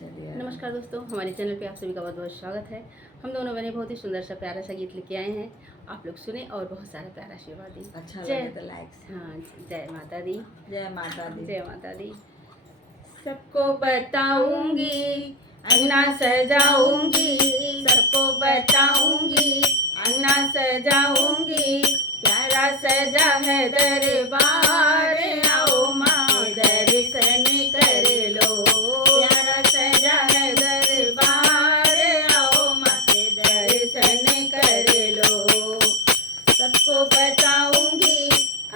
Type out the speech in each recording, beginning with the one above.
चलिए नमस्कार दोस्तों, हमारे चैनल पे आप सभी का बहुत बहुत स्वागत है। हम दोनों बने बहुत ही सुंदर सा प्यारा सा गीत लेके आए हैं। आप लोग सुने और बहुत सारा प्यारा आशीर्वाद दें। अच्छा जय लगे तो लाइक। हाँ, जय माता दी, जय माता दी। जय माता दी। सबको बताऊंगी, अंगना सजाऊंगी, सबको बताऊंगी, अंगना सजाऊंगी, प्यारा सजा है दरबार, आओ माँ दर्शन कर लो। प्यारा सजा है दरबार, आओ माँ के दर्शन कर लो। सबको बताऊंगी,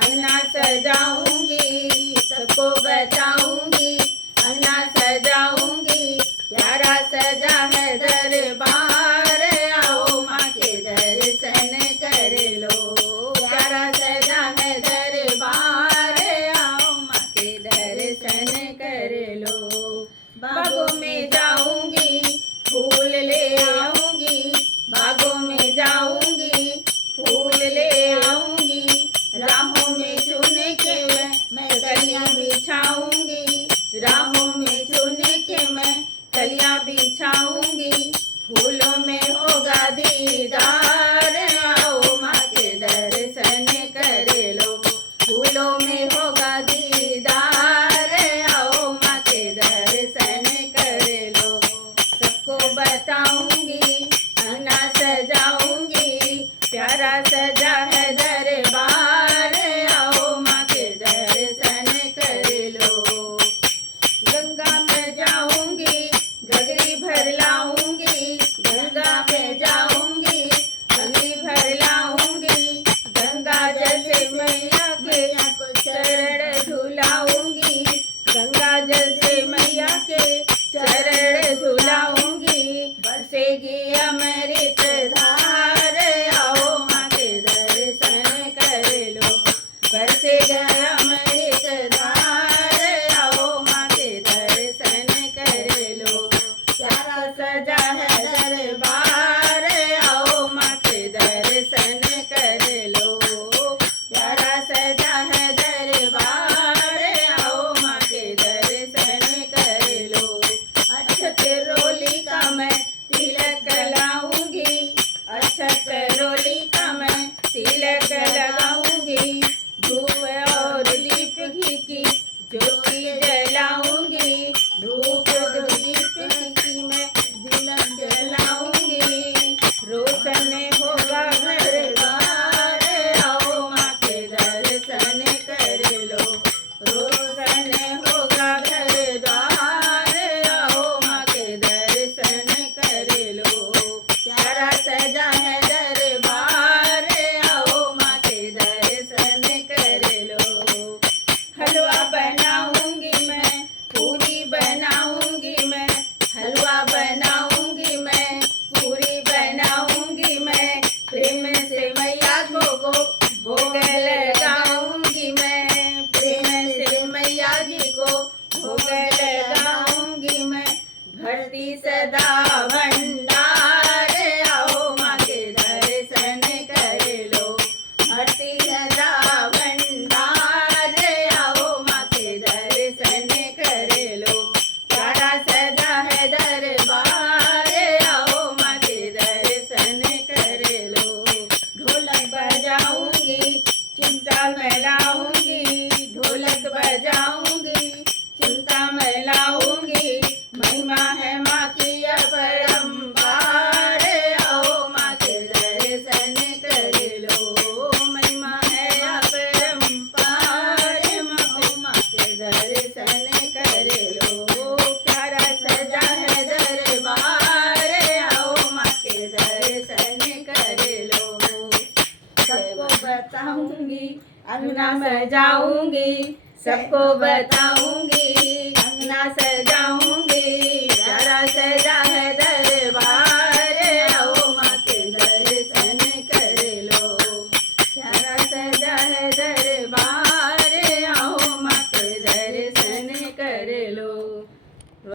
अंगना सजाऊंगी, सबको बताऊंगी, अंगना सजाऊंगी, प्यारा सजा है दरबार, आओ माँ के दर्शन कर लो। प्यारा सजा है दरबार, आओ माँ के दर्शन कर लो। बागों में जाऊंगी, फूल ले आऊंगी, बागों में जाऊंगी, फूल ले आऊंगी, राहों में चुन के मैं कलियां बिछाऊंगी, राहों में चुन के मैं कलियां बिछाऊंगी, फूलों में होगा दीदार, आओ माँ के दर्शन कर लो। फूलों में होगा दीदार, आओ माँ के दर्शन कर लो। सबको बताऊंगी, अंगना सजाऊंगी, प्यारा सजा है दरबार, आओ माँ के दर्शन कर लो। गंगा में जाऊंगी, गगरी भर लाऊंगी, गंगा में जाऊंगी, गगरी भर लाऊंगी, गंगा जल से मैया के चरण धुलाऊंगी, गंगा जल से मैया के चरण धुलाऊंगी, बरसेगी अमृत धार, आओ माँ के दर्शन कर लो। बरसेगा अमृत धार, आओ माँ के दर्शन कर लो। प्यारा सजा है दरबार, आओ माँ के दर्शन कर लो। प्यारा सजा है दरबार, आओ माँ के दर्शन कर लो। अक्षत रोली का मैं तिलक लाऊंगी, अक्षत रोली का मैं तिलक लगाऊंगी, धूप और दीप घी की ज्योति जलाऊंगी, धूप दीप घी की मैं तिलक जलाऊंगी, रोशन होगा घर बार, आओ माँ के दर्शन कर लो। रोशन होगा घर द्वार, आओ माँ के दर्शन कर लो। प्यारा सजा है दरबार, आओ माँ के दर्शन कर लो। हलवा बनाऊंगी मैं, पूरी बनाऊंगी मैं, हलवा बनाऊंगी मैं, पूरी बनाऊंगी मैं, प्रेम से मैया को भोग लगाऊंगी मैं, प्रेम से मैया जी को भोग लगाऊंगी मैं। भरती सदा भंडार, आओ माँ के दर्शन कर लो। भरती सदा भंडार, आओ माँ के दर्शन कर लो। प्यारा सजा है दरबार, आओ माँ के दर्शन कर लो। ढोलक बजाऊंगी, चिंता मैं लाऊंगी, ढोलक बजाऊंगी, चिंता मैं लाऊंगी, महिमा है माँ की अपरंपार, आओ माँ के दर्शन कर लो। महिमा है अपरंपार, आओ माँ के दर्शन कर लो। प्यारा सजा है दरबार, आओ माँ के दर्शन कर लो। सबको बताऊंगी, अंगना में जाऊंगी, सबको बताऊंगी, अंगना सजा